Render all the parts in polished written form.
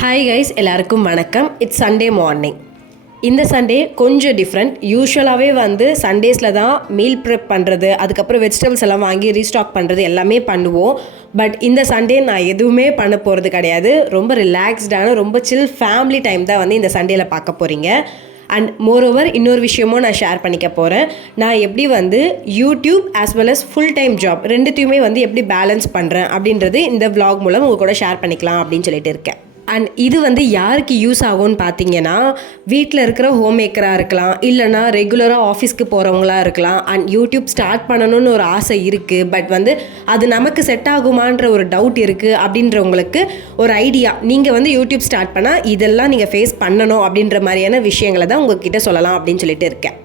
Hi guys, எல்லாருக்கும் வணக்கம். It's Sunday morning. இந்த சண்டே கொஞ்சம் டிஃப்ரெண்ட். யூஸ்வலாகவே சண்டேஸில் தான் மீல் ப்ரெப் பண்ணுறது, அதுக்கப்புறம் வெஜிடபிள்ஸ் எல்லாம் வாங்கி ரீஸ்டாக் பண்ணுறது எல்லாமே பண்ணுவோம். பட் இந்த சண்டே நான் எதுவுமே பண்ண போகிறது கிடையாது. ரொம்ப ரிலாக்ஸ்டான ரொம்ப சில் ஃபேமிலி டைம் தான் இந்த சண்டேயில் பார்க்க போகிறீங்க. அண்ட் மோரோவர் இன்னொரு விஷயமும் நான் ஷேர் பண்ணிக்க போகிறேன். நான் எப்படி YouTube as well as full time job ரெண்டுத்தையுமே எப்படி பேலன்ஸ் பண்ணுறேன் அப்படின்றது இந்த vlog மூலம் உங்கள் கூட ஷேர் பண்ணிக்கலாம் அப்படின்னு சொல்லிட்டு இருக்கேன். அண்ட் இது யாருக்கு யூஸ் ஆகும்னு பார்த்தீங்கன்னா, வீட்டில் இருக்கிற ஹோம் மேக்கராக இருக்கலாம், இல்லைனா ரெகுலராக ஆஃபீஸ்க்கு போகிறவங்களா இருக்கலாம். அண்ட் யூடியூப் ஸ்டார்ட் பண்ணணும்னு ஒரு ஆசை இருக்குது, பட் அது நமக்கு செட் ஆகுமான்ற ஒரு டவுட் இருக்குது அப்படின்றவங்களுக்கு ஒரு ஐடியா. நீங்கள் யூடியூப் ஸ்டார்ட் பண்ணால் இதெல்லாம் நீங்கள் ஃபேஸ் பண்ணணும் அப்படின்ற மாதிரியான விஷயங்களை தான் உங்ககிட்ட சொல்லலாம் அப்படின்னு சொல்லிட்டு இருக்கேன்.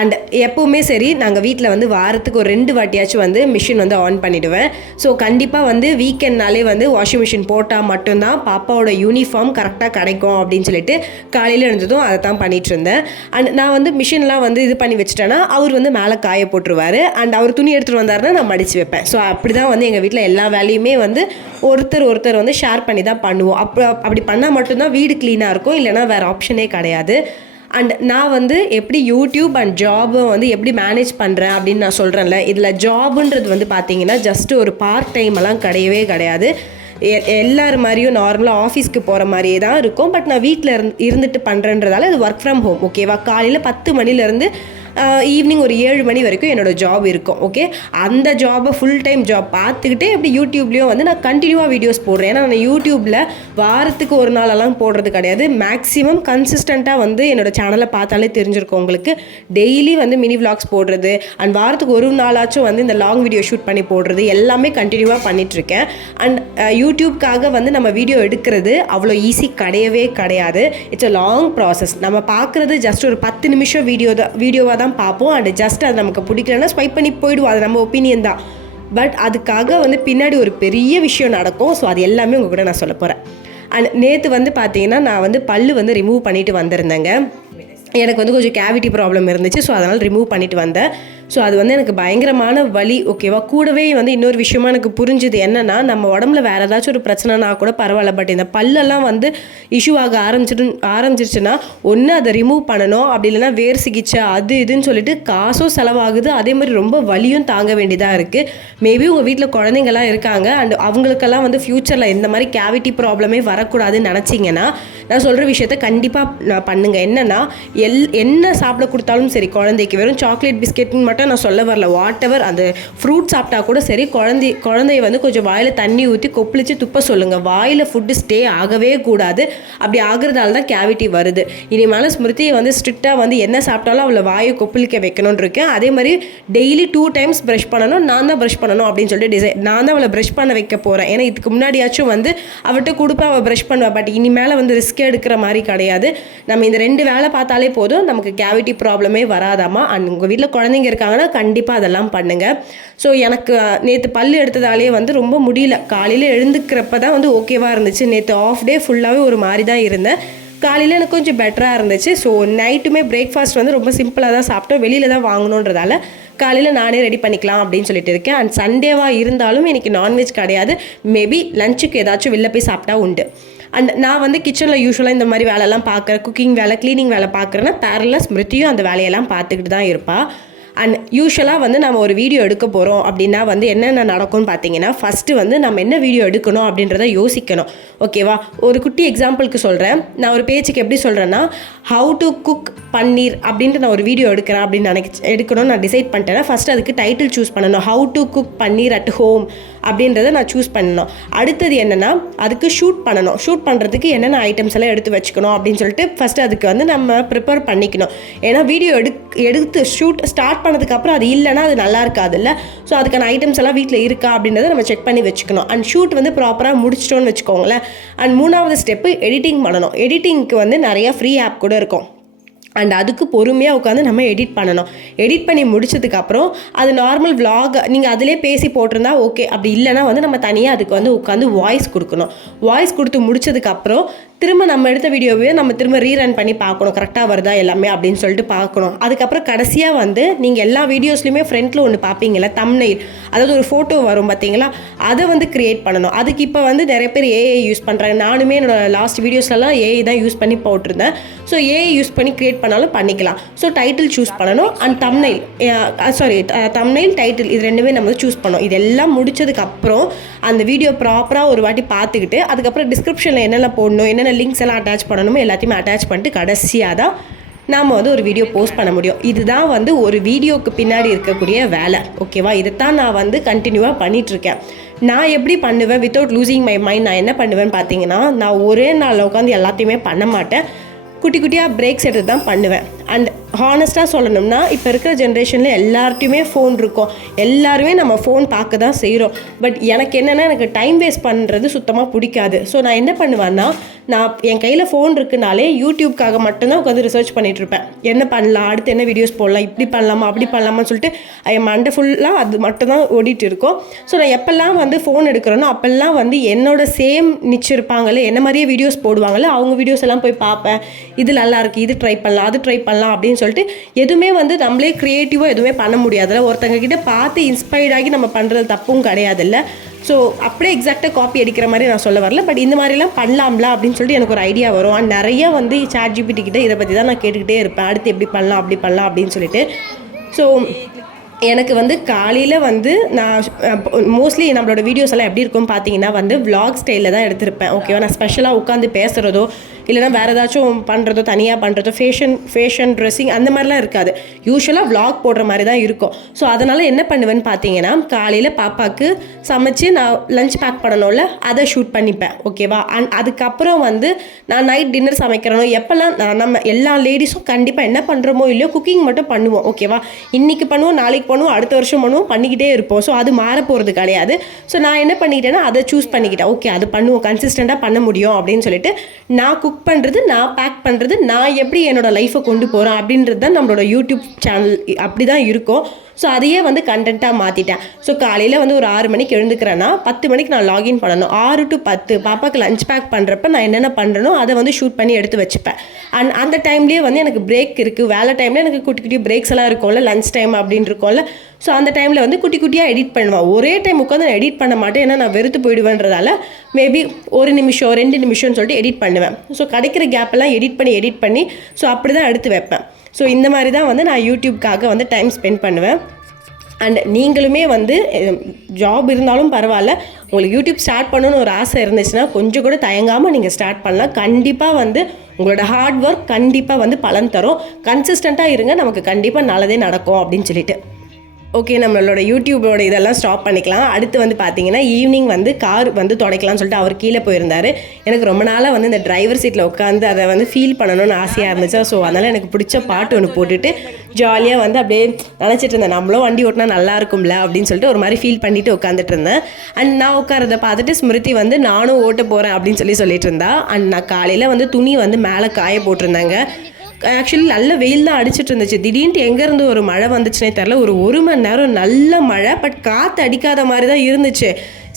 அண்ட் எப்போவுமே சரி, நாங்கள் வீட்டில் வாரத்துக்கு ஒரு 2 வாட்டியாச்சும் மிஷின் ஆன் பண்ணிவிடுவேன். ஸோ கண்டிப்பாக வீக்கெண்ட்னாலே வாஷிங் மிஷின் போட்டால் மட்டும்தான் பாப்பாவோட யூனிஃபார்ம் கரெக்டாக கிடைக்கும் அப்படின்னு சொல்லிட்டு காலையில் இருந்ததும் அதை தான் பண்ணிகிட்டு இருந்தேன். அண்ட் நான் மிஷின்லாம் இது பண்ணி வச்சுட்டேன்னா அவர் மேலே காய போட்டுருவார். அண்ட் அவர் துணி எடுத்துகிட்டு வந்தாருன்னா நான் மடித்து வைப்பேன். ஸோ அப்படி தான் எங்கள் வீட்டில் எல்லா வேலையுமே ஒருத்தர் ஷேர் பண்ணி தான் பண்ணுவோம். அப்படி பண்ணால் மட்டும்தான் வீடு க்ளீனாக இருக்கும், இல்லைனா வேறு ஆப்ஷனே கிடையாது. அண்ட் நான் எப்படி யூடியூப் அண்ட் ஜாபை எப்படி மேனேஜ் பண்ணுறேன் அப்படின்னு நான் சொல்கிறேன்ல, இதில் ஜாபுன்றது பார்த்தீங்கன்னா ஜஸ்ட் ஒரு பார்ட் டைம் எல்லாம் கிடையவே கிடையாது. எல்லாரும் மாதிரியும் நார்மலாக ஆஃபீஸ்க்கு போகிற மாதிரியே தான் இருக்கும். பட் நான் வீட்டில் இருந்துட்டு பண்ணுறேன்றதால இது ஒர்க் ஃப்ரம் ஹோம். ஓகேவா? காலையில் 10 மணிலேருந்து ஈவினிங் ஒரு 7 மணி வரைக்கும் என்னோடய ஜாப் இருக்கும். ஓகே, அந்த ஜாபை ஃபுல் டைம் ஜாப் பார்த்துக்கிட்டே யூடியூப்லேயும் நான் கண்டினியூவாக வீடியோஸ் போடுறேன். ஏன்னா நான் யூடியூப்பில் வாரத்துக்கு ஒரு நாளெல்லாம் போடுறது கிடையாது. மேக்ஸிமம் கன்சிஸ்டண்ட்டாக என்னோடய சேனலை பார்த்தாலே தெரிஞ்சிருக்கும் உங்களுக்கு. டெய்லி மினி விளாக்ஸ் போடுறது, அண்ட் வாரத்துக்கு ஒரு நாளாச்சும் இந்த லாங் வீடியோ ஷூட் பண்ணி போடுறது எல்லாமே கண்டினியூவாக பண்ணிகிட்ருக்கேன். அண்ட் யூடியூப்காக நம்ம வீடியோ எடுக்கிறது அவ்வளோ ஈஸி கிடையவே கிடையாது. It's a long process. நம்ம பார்க்குறது ஜஸ்ட் ஒரு 10 நிமிஷம் வீடியோவாக தான் பார்ப்போம். அண்ட் ஜஸ்ட் அது நமக்கு பிடிக்கலன்னா ஸ்வைப் பண்ணி போயிடுவோம். அது நம்ம ஒப்பீனியன் தான். பட் அதுக்காக பின்னாடி ஒரு பெரிய விஷயம் நடக்கும். ஸோ அது எல்லாமே உங்கள் கூட நான் சொல்ல போகிறேன். அண்ட் நேற்று பார்த்தீங்கன்னா நான் பல்லு ரிமூவ் பண்ணிட்டு வந்திருந்தேங்க. எனக்கு கொஞ்சம் கேவிட்டி ப்ராப்ளம் இருந்துச்சு. ஸோ அதனால் ரிமூவ் பண்ணிட்டு வந்தேன். ஸோ அது எனக்கு பயங்கரமான வலி. ஓகேவா? கூடவே இன்னொரு விஷயமா எனக்கு புரிஞ்சுது என்னென்னா, நம்ம உடம்புல வேறு ஏதாச்சும் ஒரு பிரச்சனைனா கூட பரவாயில்ல, பட் இந்த பல்லெல்லாம் இஷ்யூ ஆக ஆரம்பிச்சிருச்சுன்னா ஒன்று அதை ரிமூவ் பண்ணணும், அப்படி இல்லைனா வேர் சிகிச்சை அது இதுன்னு சொல்லிட்டு காசும் செலவாகுது. அதே மாதிரி ரொம்ப வலியும் தாங்க வேண்டியதாக இருக்குது. மேபி உங்கள் வீட்டில் குழந்தைங்கள்லாம் இருக்காங்க அண்ட் அவங்களுக்கெல்லாம் ஃப்யூச்சரில் இந்த மாதிரி கேவிட்டி ப்ராப்ளமே வரக்கூடாதுன்னு நினச்சிங்கன்னா நான் சொல்கிற விஷயத்த கண்டிப்பாக நான் பண்ணுங்கள். என்னென்னா, என்ன சாப்பிட கொடுத்தாலும் சரி, குழந்தைக்கு வெறும் சாக்லேட் பிஸ்கெட்னு மட்டும் நான் சொல்ல வரல, வாட் எவர், அந்த ஃப்ரூட் சாப்பிட்டா கூட சரி, குழந்தைய கொஞ்சம் வாயில் தண்ணி ஊற்றி கொப்பளிச்சு துப்ப சொல்லுங்கள். வாயில் ஃபுட்டு ஸ்டே ஆகவே கூடாது. அப்படி ஆகுறதால தான் கேவிட்டி வருது. இனிமேல் ஸ்மிருதியை ஸ்ட்ரிக்டாக என்ன சாப்பிட்டாலும் அவளை வாயை கொப்பளிக்க வைக்கணும்னு இருக்கேன். அதே மாதிரி டெய்லி 2 டைம்ஸ் ப்ரஷ் பண்ணணும். நான் தான் ப்ரஷ் பண்ணணும் அப்படின்னு சொல்லிட்டு நான் தான் அவளை ப்ரஷ் பண்ண வைக்க போகிறேன். ஏன்னா இதுக்கு முன்னாடியாச்சும் அவள்கிட்ட கொடுப்பேன், அவள் ப்ரஷ் பண்ணுவேன். பட் இனிமேல் ரிஸ்க் எடுக்கிற மாதிரி கிடையாது. நம்ம இந்த 2 வேலை பார்த்தாலே போதும், நமக்கு கேவிட்டி ப்ராப்ளமே வராதாமா. அண்ட் உங்கள் வீட்டில் குழந்தைங்க இருக்காங்கன்னா கண்டிப்பாக அதெல்லாம் பண்ணுங்கள். ஸோ எனக்கு நேற்று பல்லு எடுத்ததாலே ரொம்ப முடியல. காலையில் எழுந்துக்கிறப்ப தான் ஓகேவாக இருந்துச்சு. நேற்று ஆஃப் டே ஃபுல்லாகவே ஒரு மாதிரி தான் இருந்தேன். காலையில் எனக்கு கொஞ்சம் பெட்டராக இருந்துச்சு. ஸோ நைட்டுமே பிரேக்ஃபாஸ்ட் ரொம்ப சிம்பிளாக தான் சாப்பிட்டோம். வெளியில் தான் வாங்கணுன்றதால காலையில் நானே ரெடி பண்ணிக்கலாம் அப்படின்னு சொல்லிட்டு இருக்கேன். அண்ட் சண்டேவாக இருந்தாலும் எனக்கு நான்வெஜ் கிடையாது. மேபி லஞ்சுக்கு ஏதாச்சும் வெளில போய் சாப்பிட்டா உண்டு. அண்ட் நான் கிச்சனில் யூஸ்வலாக இந்த மாதிரி வேலையெல்லாம் பார்க்குறேன். குக்கிங் வேலை, க்ளீனிங் வேலை பார்க்குறேன்னா பேரலாக ஸ்மிருதியும் அந்த வேலையெல்லாம் பார்த்துக்கிட்டு தான் இருப்பாள். அண்ட் யூஸ்வலாக நம்ம ஒரு வீடியோ எடுக்க போகிறோம் அப்படின்னா என்னென்ன நடக்கும்னு பார்த்தீங்கன்னா, ஃபஸ்ட்டு நம்ம என்ன வீடியோ எடுக்கணும் அப்படின்றத யோசிக்கணும். ஓகேவா? ஒரு குட்டி எக்ஸாம்பிளுக்கு சொல்கிறேன். நான் ஒரு பேஜுக்கு எப்படி சொல்கிறேன்னா, ஹவு டு குக் பன்னீர் அப்படின்ட்டு நான் ஒரு வீடியோ எடுக்கிறேன் அப்படின்னு எடுக்கணும்னு நான் டிசைட் பண்ணிட்டேன்னா ஃபஸ்ட்டு அதுக்கு டைட்டில் சூஸ் பண்ணணும். How to cook paneer at home அப்படின்றத நான் சூஸ் பண்ணணும். அடுத்தது என்னென்னா, அதுக்கு ஷூட் பண்ணணும். ஷூட் பண்ணுறதுக்கு என்னென்ன ஐட்டம்ஸ் எல்லாம் எடுத்து வச்சுக்கணும் அப்படின்னு சொல்லிட்டு ஃபஸ்ட்டு அதுக்கு நம்ம ப்ரிப்பேர் பண்ணிக்கணும். ஏன்னா வீடியோ எடுத்து ஷூட் ஸ்டார்ட் பண்ணதுக்கப்புறம் அது இல்லைன்னா அது நல்லா இருக்காதுல்ல. ஸோ அதுக்கான ஐட்டம்ஸ் எல்லாம் வீட்டில் இருக்கா அப்படின்றத நம்ம செக் பண்ணி வச்சுக்கணும். அண்ட் ஷூட் ப்ராப்பராக முடிச்சிட்டோன்னு வச்சுக்கோங்களேன். அண்ட் 3வது ஸ்டெப்பு எடிட்டிங் பண்ணணும். எடிட்டிங்க்கு நிறையா ஃப்ரீ ஆப் கூட இருக்கும். அண்ட் அதுக்கு பொறுமையாக உட்காந்து நம்ம எடிட் பண்ணணும். எடிட் பண்ணி முடிச்சதுக்கப்புறம் அது நார்மல் vlog நீங்கள் அதிலே பேசி போட்டிருந்தா ஓகே. அப்படி இல்லைனா வந்து நம்ம தனியாக அதுக்கு வந்து உட்காந்து வாய்ஸ் கொடுக்கணும். வாய்ஸ் கொடுத்து முடிச்சதுக்கப்புறம் திரும்ப நம்ம எடுத்த வீடியோவே நம்ம திரும்ப ரீரன் பண்ணி பார்க்கணும், கரெக்டாக வருதா எல்லாமே அப்படின்னு சொல்லிட்டு பார்க்கணும். அதுக்கப்புறம் கடைசியாக வந்து நீங்கள் எல்லா வீடியோஸ்லையுமே ஃப்ரண்ட்டில் ஒன்று பார்ப்பீங்களா, தம்ப்நெயில், அதாவது ஒரு ஃபோட்டோ வரும் பார்த்தீங்களா, அதை வந்து க்ரியேட் பண்ணணும். அதுக்கு இப்போ வந்து நிறைய பேர் ஏஐ யூஸ் பண்ணுறாங்க. நானுமே என்னோட லாஸ்ட் வீடியோஸ்லாம் ஏஐ தான் யூஸ் பண்ணி போட்டிருந்தேன். ஸோ ஏஐ யூஸ் பண்ணி க்ரியேட் பண்ணாலும் பண்ணிக்கலாம். ஸோ டைட்டில் சூஸ் பண்ணணும் அண்ட் தம்ப்நெயில் டைட்டில் இது ரெண்டுமே நம்ம சூஸ் பண்ணோம். இதெல்லாம் முடிச்சதுக்கப்புறம் அந்த வீடியோ ப்ராப்பராக ஒரு வாட்டி பார்த்துக்கிட்டு அதுக்கப்புறம் டிஸ்கிரிப்ஷனில் என்னென்ன போடணும், என்னென்ன லிங்க்ஸ் எல்லாம் அட்டாச் பண்ணணுமோ எல்லாத்தையுமே அட்டாச் பண்ணிட்டு கடைசியாக தான் நாம் வந்து ஒரு வீடியோ போஸ்ட் பண்ண முடியும். இதுதான் வந்து ஒரு வீடியோக்கு பின்னாடி இருக்கக்கூடிய வேலை. ஓகேவா? இதைத்தான் நான் வந்து கண்டினியூவாக பண்ணிகிட்ருக்கேன். நான் எப்படி பண்ணுவேன் வித்தவுட் லூசிங் மை மைண்ட், நான் என்ன பண்ணுவேன்னு பார்த்தீங்கன்னா, நான் ஒரே நாளில் உட்காந்து எல்லாத்தையுமே பண்ண மாட்டேன். குட்டி குட்டியாக பிரேக்ஸ் எடுத்து தான் பண்ணுவேன். அண்ட் ஹானஸ்ட்டாக சொல்லணும்னா இப்போ இருக்கிற ஜென்ரேஷனில் எல்லார்ட்டையுமே ஃபோன் இருக்கும். எல்லாருமே நம்ம ஃபோன் பார்க்க தான் செய்கிறோம். பட் எனக்கு என்னென்னா, எனக்கு டைம் வேஸ்ட் பண்ணுறது சுத்தமாக பிடிக்காது. ஸோ நான் என்ன பண்ணுவேன்னா, நான் என் கையில் ஃபோன் இருக்குனாலே யூடியூப்காக மட்டும்தான் உட்காந்து ரிசர்ச் பண்ணிகிட்ருப்பேன். என்ன பண்ணலாம், அடுத்து என்ன வீடியோஸ் போடலாம், இப்படி பண்ணலாமா அப்படி பண்ணலாமான்னு சொல்லிட்டு என் மண்டை ஃபுல்லாக அது மட்டும்தான் ஓடிட்டு இருக்கும். ஸோ நான் எப்போல்லாம் வந்து ஃபோன் எடுக்கிறேனோ அப்போல்லாம் வந்து என்னோட சேம் நிச்சு இருப்பாங்கள்ல, என்ன மாதிரியே வீடியோஸ் போடுவாங்கள்ல, அவங்க வீடியோஸ் எல்லாம் போய் பார்ப்பேன். இது நல்லாயிருக்கு, இது ட்ரை பண்ணலாம், அது ட்ரை பண்ணலாம் அப்படின்னு சொல்லிட்டு எதுவுமே வந்து நம்மளே க்ரியேட்டிவாக எதுவுமே பண்ண முடியாதுல்ல. ஒருத்தங்க கிட்ட பார்த்து இன்ஸ்பயர்ட் ஆகி நம்ம பண்ணுறது தப்பும் கிடையாதுல்ல. ஸோ அப்படியே எக்ஸாக்டாக காப்பி அடிக்கிற மாதிரி நான் சொல்ல வரல. பட் இந்த மாதிரிலாம் பண்ணலாம்ல அப்படின்னு சொல்லிட்டு எனக்கு ஒரு ஐடியா வரும். அண்ட் நிறைய வந்து ChatGPT கிட்ட இதை பற்றி தான் நான் கேட்டுக்கிட்டே இருப்பேன். அடுத்து எப்படி பண்ணலாம் அப்படி பண்ணலாம் அப்படின்னு சொல்லிட்டு. ஸோ எனக்கு வந்து காலையில் வந்து நான் மோஸ்ட்லி நம்மளோட வீடியோஸ் எல்லாம் எப்படி இருக்கும் பார்த்தீங்கன்னா வந்து vlog ஸ்டைலில் தான் எடுத்திருப்பேன். ஓகேவா? நான் ஸ்பெஷலாக உட்காந்து பேசுகிறதோ இல்லைனா வேறு ஏதாச்சும் பண்ணுறதோ, தனியாக பண்ணுறதோ, ஃபேஷன் ட்ரெஸ்ஸிங் அந்த மாதிரிலாம் இருக்காது. யூஸ்வலாக vlog போடுற மாதிரி தான் இருக்கும். ஸோ அதனால் என்ன பண்ணுவேன்னு பார்த்தீங்கன்னா, காலையில் பாப்பாவுக்கு சமைச்சு நான் லஞ்ச் பேக் பண்ணணும்ல, அதை ஷூட் பண்ணிப்பேன். ஓகேவா? அண்ட் அதுக்கப்புறம் வந்து நான் நைட் டின்னர் சமைக்கிறனோ எப்போல்லாம் நம்ம எல்லா லேடிஸும் கண்டிப்பாக என்ன பண்ணுறோமோ இல்லையோ குக்கிங் மட்டும் பண்ணுவோம். ஓகேவா? இன்றைக்கி பண்ணுவோம், நாளைக்கு பண்ணுவோம், அடுத்த வருஷம் பண்ணுவோம், பண்ணிக்கிட்டே இருப்போம். ஸோ அது மாற போகிறது கிடையாது. ஸோ நான் என்ன பண்ணிக்கிட்டேன்னா அதை சூஸ் பண்ணிக்கிட்டேன். ஓகே, அது பண்ணுவோம், கன்சிஸ்டண்ட்டாக பண்ண முடியும் அப்படின்னு சொல்லிட்டு நான் குக் பண்ணுறது, நான் பேக் பண்ணுறது, நான் எப்படி என்னோடய லைஃப்பை கொண்டு போகிறேன் அப்படின்றது தான் நம்மளோட யூடியூப் சேனல் அப்படி தான் இருக்கும். ஸோ அதையே வந்து கண்டென்ட்டாக மாற்றிட்டேன். ஸோ காலையில் வந்து ஒரு 6 மணிக்கு எழுந்துக்கிறேன்னா 10 மணிக்கு நான் லாகின் பண்ணணும். 6 to 10 பாப்பாவுக்கு லஞ்ச் பேக் பண்ணுறப்ப நான் என்னென்ன பண்ணுறனோ அதை வந்து ஷூட் பண்ணி எடுத்து வச்சுப்பேன். அண்ட் அந்த டைம்லேயே வந்து எனக்கு பிரேக் இருக்குது. வேலை டைமில் எனக்கு குட்டி குட்டி பிரேக்ஸ் எல்லாம் இருக்கும்ல, லஞ்ச் டைம் அப்படின்னு இருக்கும்ல. ஸோ அந்த டைமில் வந்து குட்டி குட்டியாக எடிட் பண்ணுவேன். ஒரே டைம் உட்காந்து நான் எடிட் பண்ண மாட்டேன். ஏன்னா நான் வெறுத்து போயிடுவேன்றதால மேபி 1 நிமிஷம் 2 நிமிஷம்னு சொல்லிட்டு எடிட் பண்ணுவேன். ஸோ கிடைக்கிற கேப்பெல்லாம் எடிட் பண்ணி ஸோ அப்படி தான் எடுத்து வைப்பேன். ஸோ இந்த மாதிரி தான் வந்து நான் யூடியூப்காக வந்து டைம் ஸ்பெண்ட் பண்ணுவேன். அண்ட் நீங்களுமே வந்து ஜாப் இருந்தாலும் பரவாயில்ல, உங்களுக்கு யூடியூப் ஸ்டார்ட் பண்ணணுன்னு ஒரு ஆசை இருந்துச்சுன்னா கொஞ்சம் கூட தயங்காமல் நீங்கள் ஸ்டார்ட் பண்ணலாம். கண்டிப்பாக வந்து உங்களோட ஹார்ட் ஒர்க் கண்டிப்பாக வந்து பலன் தரும். கன்சிஸ்டண்ட்டாக இருங்க, நமக்கு கண்டிப்பாக நல்லதே நடக்கும் அப்படின்னு சொல்லிட்டு. ஓகே, நம்மளோட யூடியூபோட இதெல்லாம் ஸ்டாப் பண்ணிக்கலாம். அடுத்து வந்து பார்த்தீங்கன்னா ஈவினிங் வந்து கார் வந்து துடைக்கலாம்னு சொல்லிட்டு அவர் கீழே போயிருந்தார். எனக்கு ரொம்ப நாளாக வந்து இந்த டிரைவர் சீட்டில் உட்காந்து அதை வந்து ஃபீல் பண்ணணும்னு ஆசையாக இருந்துச்சு. ஸோ அதனால் எனக்கு பிடிச்ச பாட்டு ஒன்று போட்டுட்டு ஜாலியாக வந்து அப்படியே நினச்சிட்டு இருந்தேன், நம்மளும் வண்டி ஓட்டினா நல்லா இருக்கும்ல அப்படின்னு சொல்லிட்டு ஒரு மாதிரி ஃபீல் பண்ணிட்டு உட்காந்துட்டு இருந்தேன். அண்ட் நான் உட்காரதை பார்த்துட்டு ஸ்மிருதி வந்து நானும் ஓட்ட போகிறேன் அப்படின்னு சொல்லிட்டு இருந்தா. அண்ட் நான் காலையில் வந்து துணி வந்து மேலே காய போட்டிருந்தாங்க. ஆக்சுவலி நல்ல வெயில் தான் அடிச்சிட்டு இருந்துச்சு. திடீர்னு எங்கேருந்து ஒரு மழை வந்துச்சுனே தெரில. ஒரு மணி நேரம் நல்ல மழை, பட் காற்று அடிக்காத மாதிரி தான் இருந்துச்சு.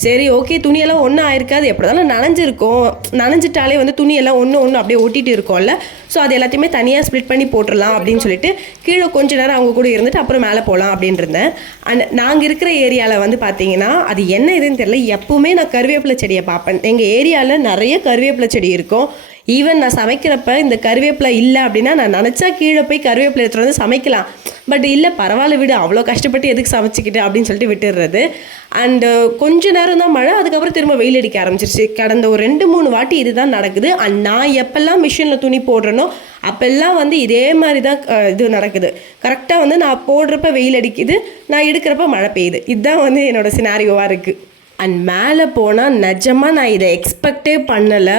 சரி, ஓகே, துணியெல்லாம் ஒன்றும் ஆயிருக்காது, எப்படினாலும் நனைஞ்சிருக்கும். நனைஞ்சிட்டாலே வந்து துணியெல்லாம் ஒன்று அப்படியே ஒட்டிகிட்டு இருக்கோம்ல. ஸோ அது எல்லாத்தையுமே தனியாக ஸ்ப்ளிட் பண்ணி போட்டுடலாம் அப்படின்னு சொல்லிட்டு கீழே கொஞ்ச நேரம் அவங்க கூட இருந்துட்டு அப்புறம் மேலே போகலாம் அப்படின்னு இருந்தேன். அண்ட் நாங்கள் இருக்கிற ஏரியாவில் வந்து பார்த்தீங்கன்னா அது என்ன இதுன்னு தெரியல, எப்போவுமே நான் கருவேப்பிலை செடியை பார்ப்பேன். எங்கள் ஏரியாவில் நிறைய கருவேப்பிலை செடி இருக்கும். ஈவன் நான் சமைக்கிறப்ப இந்த கருவேப்பிலை இல்லை அப்படின்னா நான் நினச்சா கீழே போய் கருவேப்பிலை எடுத்துகிட்டு வந்து சமைக்கலாம். பட் இல்லை, பரவாயில்ல விடு, அவ்வளோ கஷ்டப்பட்டு எதுக்கு சமைச்சிக்கிட்டு அப்படின்னு சொல்லிட்டு விட்டுடுறது. அண்டு கொஞ்ச நேரம் தான் மழை, அதுக்கப்புறம் திரும்ப வெயில் அடிக்க ஆரம்பிச்சிருச்சு. கடந்த ஒரு 2-3 வாட்டி இதுதான் நடக்குது. அண்ட் நான் எப்போல்லாம் மிஷினில் துணி போடுறேனோ அப்போல்லாம் வந்து இதே மாதிரி தான் இது நடக்குது. கரெக்டாக வந்து நான் போடுறப்ப வெயில் அடிக்குது, நான் எடுக்கிறப்ப மழை பெய்யுது. இதுதான் வந்து என்னோடய சினாரியோவாக இருக்குது. அண்ட் மேலே போனால் நிஜமாக நான் இதை எக்ஸ்பெக்டே பண்ணலை.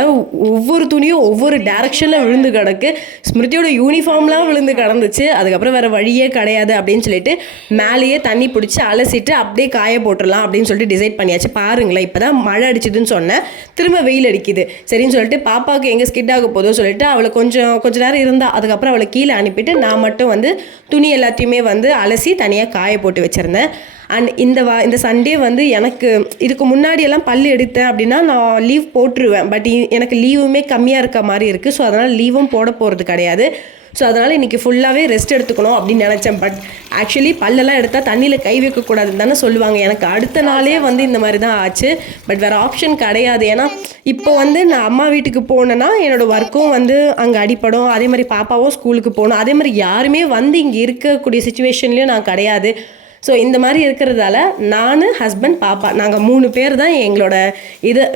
ஒவ்வொரு துணியும் ஒவ்வொரு டேரெக்ஷனில் விழுந்து கிடக்கு. ஸ்மிருதியோட யூனிஃபார்ம்லாம் விழுந்து கிடந்துச்சு. அதுக்கப்புறம் வேறு வழியே கிடையாது அப்படின்னு சொல்லிட்டு மேலேயே தண்ணி பிடிச்சி அலசிட்டு அப்படியே காய போட்டுடலாம் அப்படின்னு சொல்லிட்டு டிசைட் பண்ணியாச்சு. பாருங்களேன், இப்போ தான் மழை அடிச்சுதுன்னு சொன்னேன், திரும்ப வெயில் அடிக்குது. சரின்னு சொல்லிட்டு பாப்பாவுக்கு எங்கே ஸ்கிட் ஆக போதோ சொல்லிட்டு அவளை கொஞ்ச நேரம் இருந்தா. அதுக்கப்புறம் அவளை கீழே அனுப்பிட்டு நான் மட்டும் வந்து துணி எல்லாத்தையுமே வந்து அலசி தனியாக காய போட்டு வச்சுருந்தேன். அண்ட் இந்த சண்டே வந்து எனக்கு இதுக்கு முன்னாடியெல்லாம் பல் எடுத்தேன் அப்படின்னா நான் லீவ் போட்டுருவேன். பட் எனக்கு லீவுமே கம்மியாக இருக்க மாதிரி இருக்குது. ஸோ அதனால் லீவும் போட போகிறது கிடையாது. ஸோ அதனால் இன்றைக்கி ஃபுல்லாகவே ரெஸ்ட் எடுத்துக்கணும் அப்படின்னு நினச்சேன். பட் ஆக்சுவலி பல்லெல்லாம் எடுத்தால் தண்ணியில் கை வைக்கக்கூடாதுன்னு தானே சொல்லுவாங்க. எனக்கு அடுத்த நாளே வந்து இந்த மாதிரி தான் ஆச்சு. பட் வேறு ஆப்ஷன் கிடையாது. ஏன்னா இப்போ வந்து நான் அம்மா வீட்டுக்கு போனேன்னா என்னோடய ஒர்க்கும் வந்து அங்கே அடிப்படும். அதே மாதிரி பாப்பாவும் ஸ்கூலுக்கு போகணும். அதே மாதிரி யாருமே வந்து இங்கே இருக்கக்கூடிய சுச்சுவேஷன்லேயும் நான் கிடையாது. ஸோ இந்த மாதிரி இருக்கிறதால நான், ஹஸ்பண்ட், பாப்பா நாங்கள் 3 பேர் தான் எங்களோட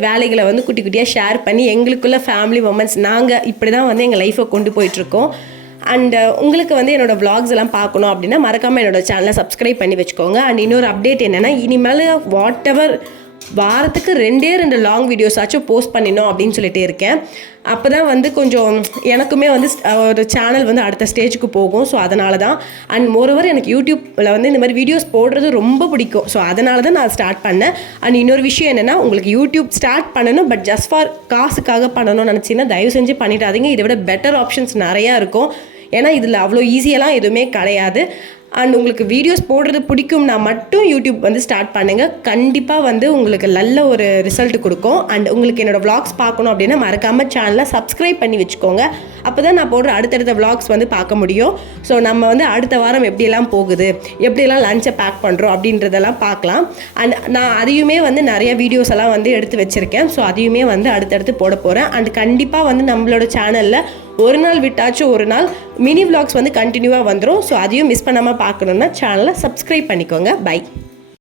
வேலைகளை வந்து குட்டி குட்டியாக ஷேர் பண்ணி எங்களுக்குள்ள ஃபேமிலி மொமெண்ட்ஸ் நாங்கள் இப்படி தான் வந்து எங்கள் லைஃப்பை கொண்டு போயிட்டுருக்கோம். அண்ட் உங்களுக்கு வந்து என்னோடய vlogs எல்லாம் பார்க்கணும் அப்படின்னா மறக்காமல் என்னோடய சேனலை சப்ஸ்கிரைப் பண்ணி வச்சுக்கோங்க. அண்ட் இன்னொரு அப்டேட் என்னென்னா, இனிமேல் வாரத்துக்கு 2 லாங் வீடியோஸ் ஆச்சும் போஸ்ட் பண்ணிடணும் அப்படின்னு சொல்லிட்டு இருக்கேன். அப்போ தான் வந்து கொஞ்சம் எனக்குமே வந்து ஒரு சேனல் வந்து அடுத்த ஸ்டேஜுக்கு போகும். ஸோ அதனால தான். அண்ட் மோரோவர் எனக்கு யூடியூப்பில் வந்து இந்த மாதிரி வீடியோஸ் போடுறது ரொம்ப பிடிக்கும். ஸோ அதனால தான் நான் ஸ்டார்ட் பண்ணேன். அண்ட் இன்னொரு விஷயம் என்னென்னா, உங்களுக்கு யூடியூப் ஸ்டார்ட் பண்ணணும் பட் ஜஸ்ட் ஃபார் காசுக்காக பண்ணணும்னு நினச்சிங்கன்னா தயவு செஞ்சு பண்ணிடாதீங்க. இதை விட பெட்டர் ஆப்ஷன்ஸ் நிறையா இருக்கும். ஏன்னா இதில் அவ்வளோ ஈஸியெல்லாம் எதுவுமே கிடையாது. அண்ட் உங்களுக்கு வீடியோஸ் போடுறது பிடிக்கும்னா மட்டும் யூடியூப் வந்து ஸ்டார்ட் பண்ணுங்கள். கண்டிப்பாக வந்து உங்களுக்கு நல்ல ஒரு ரிசல்ட் கொடுக்கும். அண்ட் உங்களுக்கு என்னோடய vlogs பார்க்கணும் அப்படின்னா மறக்காமல் சேனலை சப்ஸ்கிரைப் பண்ணி வச்சுக்கோங்க. அப்போ தான் நான் போடுற அடுத்தடுத்த vlogs வந்து பார்க்க முடியும். ஸோ நம்ம வந்து அடுத்த வாரம் எப்படியெல்லாம் போகுது, எப்படியெல்லாம் லஞ்சை பேக் பண்ணுறோம் அப்படின்றதெல்லாம் பார்க்கலாம். அண்ட் நான் அதையுமே வந்து நிறைய வீடியோஸ் எல்லாம் வந்து எடுத்து வச்சுருக்கேன். ஸோ அதையுமே வந்து அடுத்தடுத்து போட போகிறேன். அண்ட் கண்டிப்பாக வந்து நம்மளோட சேனலில் ஒரு நாள் விட்டாச்சும் ஒரு நாள் மினி vlogs வந்து கண்டினியூவாக வந்துடும். ஸோ அதையும் மிஸ் பண்ணாமல் பார்க்கணுன்னா சேனலை சப்ஸ்கிரைப் பண்ணிக்கோங்க. பை.